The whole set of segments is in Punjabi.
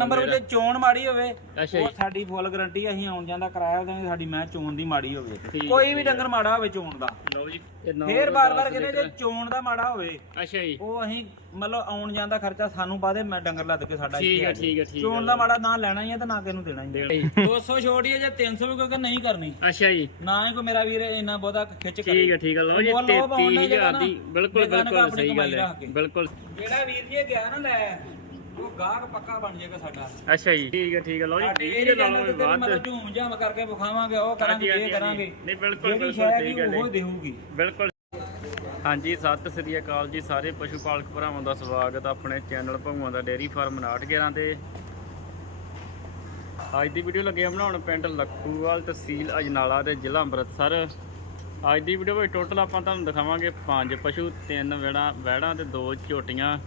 ਨੰਬਰ ਜੇ ਚੋਣ ਮਾੜੀ ਹੋਵੇ ਅੱਛਾ ਉਹ ਸਾਡੀ ਫੁੱਲ ਗਾਰੰਟੀ ਅਸੀਂ ਆਉਣ ਜਾਂਦਾ ਕਰਾਇਆ ਉਹਦੇ ਸਾਡੀ ਮੈਂ ਚੋਣ ਦੀ ਮਾੜੀ ਹੋਵੇ। ਕੋਈ ਵੀ ਡੰਗਰ ਮਾੜਾ ਹੋਵੇ ਚੋਣ ਦਾ। ਲਓ ਜੀ ਨੌ ਫੇਰ ਬਾਰ-ਬਾਰ ਕਹਿੰਦੇ ਜੇ। ਚੋਣ ਦਾ ਮਾੜਾ ਹੋਵੇ ਅੱਛਾ ਜੀ। ਉਹ ਅਸੀਂ ਮਤਲਬ ਆਉਣ ਜਾਣ ਦਾ ਖਰਚਾ ਸਾਨੂੰ ਬਾਦੇ ਮੈਂ ਡੰਗਰ ਲੱਦ ਕੇ ਸਾਡਾ ਠੀਕ ਹੈ। ਠੀਕ ਹੈ ਠੀਕ ਚੋਣ ਦਾ ਮਾੜਾ ਨਾ ਲੈਣਾ ਹੀ ਹੈ ਤੇ ਨਾ ਦੇਣਾ ਹੀ ਦੇਣਾ ਹੈ ਹੀ। 200 ਛੋਟੀ ਹੈ ਜੇ 300 ਵੀ ਕੋਈ ਨਹੀਂ ਕਰਨੀ। ਅੱਛਾ ਜੀ। ਨਾ ਹੀ ਕੋਈ ਮੇਰਾ ਵੀਰ ਇੰਨਾ ਬਹੁਤਾ ਖਿੱਚ ਕਰੇ। ਠੀਕ ਹੈ ਠੀਕ ਹੈ ਲਓ ਜੀ ਮੁੱਲ ਉਹ ਪਾਉਣ ਨਾਲ 33000 ਦੀ। ਬਿਲਕੁਲ ਨਾ, ਬਿਲਕੁਲ ਸਹੀ ਗੱਲ ਹੈ। ਕੇ। ਬਿਲਕੁਲ। ਜਿਹੜਾ ਵੀਰ ਜੀ ਗਿਆ ਨਾ ਲੈ ਉਹ ਗਾਹਕ ਪੱਕਾ ਬਣ ਜਾਏਗਾ ਸਾਡਾ। ਅੱਛਾ ਜੀ ਠੀਕ ਹੈ ਠੀਕ ਹੈ ਲਓ ਜੀ ਸਾਡੇ 20 ਇਹ ਦੇ ਚੈਨਲ ਨਾਲੋਂ ਤੇ ਵੀ ਵੱਧ ਮਤਲਬ ਝੂਮ ਝਾਮ ਕਰਕੇ ਵਿਖਾਵਾਂਗੇ ਉਹ ਕਰਾਂਗੇ ਹਾਂਜੀ, ਇਹ ਕਰਾਂਗੇ। ਨਹੀਂ ਬਿਲਕੁਲ ਜਿਹੜੀ ਬਿਲਕੁਲ ਸ਼ੈ ਸਹੀ ਹੈਗੀ ਗੱਲ ਉਹ ਹੈ ਦੇਊਗੀ। ਬਿਲਕੁਲ। ਹਾਂਜੀ ਸਤਿ ਸ੍ਰੀ ਅਕਾਲ ਜੀ ਸਾਰੇ ਪਸ਼ੂ ਪਾਲਕ ਭਰਾਵਾਂ ਦਾ ਸਵਾਗਤ ਆਪਣੇ ਚੈਨਲ ਭਗਵਾਨ ਦਾ ਡੇਅਰੀ ਫਾਰਮ 911 ਤੇ। ਅੱਜ ਦੀ ਵੀਡੀਓ ਲੱਗੇ ਆ ਬਣਾਉਣ ਪਿੰਡ ਲੱਖੂਵਾਲ ਤਹਿਸੀਲ ਅਜਨਾਲਾ ਤੇ ਜ਼ਿਲ੍ਹਾ ਅੰਮ੍ਰਿਤਸਰ। ਅੱਜ ਦੀ ਵੀਡੀਓ ਵਿੱਚ ਟੋਟਲ ਆਪਾਂ ਤੁਹਾਨੂੰ ਦਿਖਾਵਾਂਗੇ ਪੰਜ ਪਸ਼ੂ ਤਿੰਨ ਵੈੜਾਂ ਵੈੜਾਂ ਤੇ ਦੋ ਝੋਟੀਆਂ।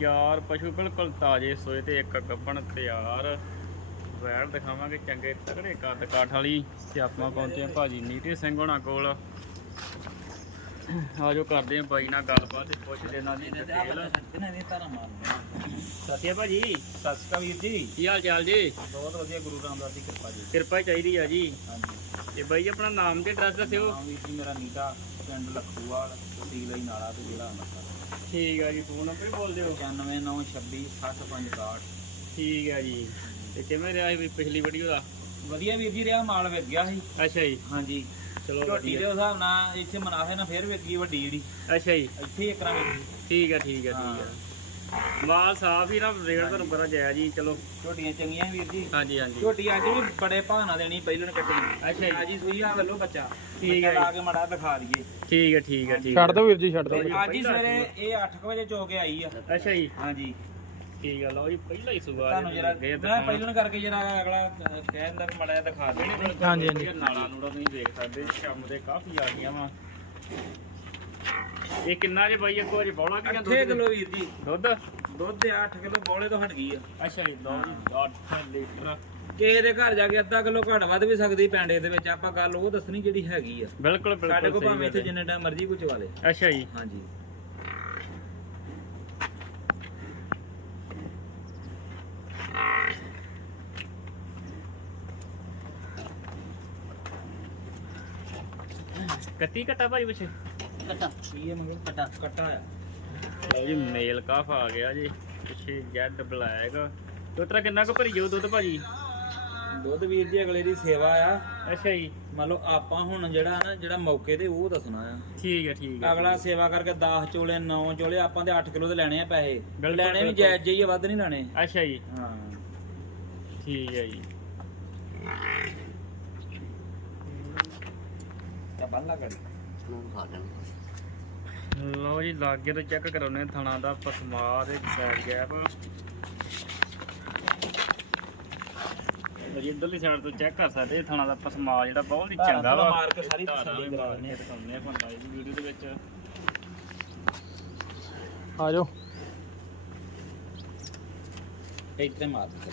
ਚਾਰ ਪਸ਼ੂ ਬਿਲਕੁਲ ਤਾਜ਼ੇ ਸੋਏ ਤੇ ਇੱਕ ਗੱਭਣ ਤਿਆਰ। ਵੈੜ ਦਿਖਾਵਾਂਗੇ ਚੰਗੇ ਤਗੜੇ ਕੱਦ ਕਾਠ ਵਾਲੀ। ਤੇ ਆਪਾਂ ਪਹੁੰਚੇ ਆ ਭਾਜੀ ਨੀਟੇ ਸਿੰਘ ਹੋਣਾ ਕੋਲ। ਆਜੋ ਕਰਦੇ ਆ ਬਾਈ ਨਾਲ ਗੱਲਬਾਤ ਤੇ ਪੁੱਛਦੇ ਇਹਨਾਂ ਦੀ ਡਿਟੇਲ ਇਹਨਾਂ ਦੀ ਧਾਰਾ ਮਾਰਨੀ ਸਤਿ ਭਾਜੀ। ਸਤਿ ਸ਼੍ਰੀ ਅਕਾਲ ਵੀਰ ਜੀ। ਕੀ ਹਾਲ ਚਾਲ ਜੀ? ਬਹੁਤ ਵਧੀਆ ਗੁਰੂ ਰਾਮਦਾਸ ਦੀ ਕਿਰਪਾ ਜੀ। ਕਿਰਪਾ ਚਾਹੀਦੀ ਆ ਜੀ। ਹਾਂਜੀ। ਤੇ ਬਾਈ ਆਪਣਾ ਨਾਮ ਤੇ ਐਡਰੈਸ ਦੱਸਿਓ। ਨਾਮ ਵੀਰ ਜੀ ਮੇਰਾ ਨੀਤਾ। ਪਿੰਡ ਲੱਖੂਵਾਲ ਤਹਿਸੀਲ ਹੀ ਨਾਲਾ ਤੇ ਜ਼ਿਲ੍ਹਾ ਅੰਮ੍ਰਿਤਸਰ। ਠੀਕ ਆ ਜੀ ਫੋਨ ਨੰਬਰ ਬੋਲ ਦਿਓ 9926 6065 ਠੀਕ ਆ ਜੀ। ਤੇ ਕਿਵੇਂ ਰਿਹਾ ਸੀ ਵੀ ਪਿਛਲੀ ਵੀਡੀਓ ਦਾ? ਵਧੀਆ ਵੀਰ ਜੀ ਰਿਹਾ ਮਾਲ ਵਿਕ ਗਿਆ ਸੀ। ਅੱਛਾ ਜੀ। ਹਾਂਜੀ। ਚਲੋ ਝੋਟੀ ਦੇ ਵਧੀਆ ਹਿਸਾਬ ਨਾਲ ਇੱਥੇ ਮਨਾਫੇ ਨਾਲ ਫੇਰ ਵਿਕ ਗਈ ਵੱਡੀ ਜਿਹੜੀ। ਅੱਛਾ ਜੀ। ਇੱਥੇ ਠੀਕ ਆ ਠੀਕ ਆ ਠੀਕ ਆ। ਮਾਲ ਸਾਫ਼ ਹੀ ਨਾ ਰੇਟ ਤੁਹਾਨੂੰ ਪਤਾ ਜਾਇਆ ਜੀ ਚਲੋ। ਝੋਟੀਆਂ ਚੰਗੀਆਂ ਵੀਰ ਜੀ। ਹਾਂਜੀ ਹਾਂਜੀ। ਝੋਟੀ ਅੱਜ ਵੀ ਬੜੇ ਭਾਅ ਦੇਣੀ ਪਹਿਲਣ ਕੱਟੀ। ਅੱਛਾ ਜੀ। ਹੀ ਸੂਈ ਆ ਵੱਲੋਂ ਬੱਚਾ। ਠੀਕ ਹੈ ਹੈ ਲਾ ਕੇ ਮੜਾ ਦਿਖਾ ਦਈਏ। ਠੀਕ ਆ ਠੀਕ ਠੀਕ ਛੱਡ ਆ ਦੋ ਵੀਰ ਜੀ ਛੱਡ ਦੋ ਅੱਜ ਹੀ ਸਵੇਰੇ ਇਹ 8 ਵਜੇ ਚੋ ਕੇ ਆਈ ਆ। ਅੱਛਾ ਜੀ। ਹਾਂਜੀ। ਠੀਕ ਆ ਲਓ ਜੀ ਪਹਿਲਾ ਹੀ ਸੁਗਾ ਤੁਹਾਨੂੰ ਜਰਾ ਮੈਂ ਪਹਿਲਣ ਕਰਕੇ ਜਰਾ ਅਗਲਾ ਅਹ, ਕਹਿ ਦਿੰਦਾ ਵੀ ਮੜਾ ਦਿਖਾ ਦੇ ਹਾਂਜੀ, ਹਾਂਜੀ। ਨਾਲਾ ਨੂੜਾ ਤੁਸੀਂ ਦੇਖ ਸਕਦੇ ਸ਼ਾਮ ਦੇ ਕਾਫੀ ਆ ਗਈਆਂ ਵਾ। ਇਹ ਕਿੰਨਾ ਜੇ ਬਾਈ ਅੱਗੋਂ ਜੇ ਬੌਲਾ ਕਿੰਨਾ 8 ਕਿਲੋ ਵੀਰ ਜੀ। ਦੁੱਧ? ਦੁੱਧ 8 ਕਿਲੋ ਬੋਲੇ ਤੋਂ ਹਟ ਗਈ ਆ। ਅੱਛਾ ਜੀ ਲਓ ਜੀ 8 ਲੀਟਰ। ਕਿਸੇ ਦੇ ਘਰ ਜਾ ਕੇ ਅੱਧਾ ਕਿਲੋ ਘੱਟ ਵੱਧ ਵੀ ਸਕਦੀ ਪੈਂਡੇ ਦੇ ਵਿੱਚ ਆਪਾਂ ਗੱਲ ਉਹ ਦੱਸਣੀ ਜਿਹੜੀ ਹੈਗੀ ਆ। ਬਿਲਕੁਲ ਸਾਡੇ ਬਿਲਕੁਲ ਕੋਲ ਸਹੀ ਭਾਵੇਂ ਇੱਥੇ। ਜਿੰਨੇ ਟਾਈਮ ਮਰਜ਼ੀ ਕੋਈ ਚਵਾ ਲੇ ਅੱਛਾ ਜੀ। ਹਾਂਜੀ। ਕੱਤੀ ਘਟਾ ਭਾਈ ਪਿੱਛੇ? ਕਟਾ। ਕੀ ਹੈ ਮਗਰ ਕਟਾ। ਕਟਾ ਆ। ਲਓ ਜੀ ਮੇਲ ਕਾਫ ਆ ਗਿਆ ਜੀ। ਪਿੱਛੇ ਜੈਡ ਬਲੈਕ। ਦੋਤਰਾ ਕਿੰਨਾ ਕੁ ਭਰੀ ਜਾਊ ਦੁੱਧ ਭਾਜੀ? ਦੁੱਧ ਵੀਰ ਜੀ ਅਗਲੇ ਦੀ ਸੇਵਾ ਆ। ਅੱਛਾ ਜੀ। ਮੰਨ ਲਓ ਆਪਾਂ ਹੁਣ ਜਿਹੜਾ ਨਾ ਜਿਹੜਾ ਮੌਕੇ ਤੇ ਉਹ ਦੱਸਣਾ ਆ। ਠੀਕ ਹੈ ਠੀਕ ਹੈ ਅਗਲਾ ਸੇਵਾ ਕਰਕੇ 10 ਚੋਲੇ 9 ਚੋਲੇ ਆਪਾਂ ਤੇ 8 ਕਿਲੋ ਦੇ ਲੈਣੇ ਆ ਪੈਸੇ। ਲੈਣੇ ਵੀ। ਜਾਇਜ਼ ਜਾਈਏ ਵੱਧ ਨਹੀਂ ਲੈਣੇ। ਅੱਛਾ ਜੀ। ਹਾਂ। ਠੀਕ ਹੈ ਜੀ। ਤਾਂ ਬੰਦਾ ਕਰੀ ਲਓ ਜੀ ਲਾਗੇ ਤੋਂ ਚੈੱਕ ਕਰਾਉਨੇ ਥਣਾ ਦਾ ਪਸਮਾ ਦੇ ਸਾਈਡ ਗੈਪ ਜੀ ਇਧਰਲੀ ਸਾਈਡ ਤੋਂ ਚੈੱਕ ਕਰ ਸਕਦੇ ਥਣਾ ਦਾ ਪਸਮਾ ਜਿਹੜਾ ਬਹੁਤ ਹੀ ਚੰਗਾ ਵਾ। ਮਾਰ ਕੇ ਸਾਰੀ ਧਾਰਾਂ ਤਸੱਲੀ ਵੀ ਕਰਾ ਮਾਰ ਦਿੰਦੇ ਕੇ ਦਿਖਾਉਂਦੇ ਆ ਤੁਹਾਨੂੰ ਇਸ ਵੀਡੀਓ ਦੇ ਵਿੱਚ। ਆ ਜਾਓ। ਇੱਥੇ ਮਾਰ ਦੇ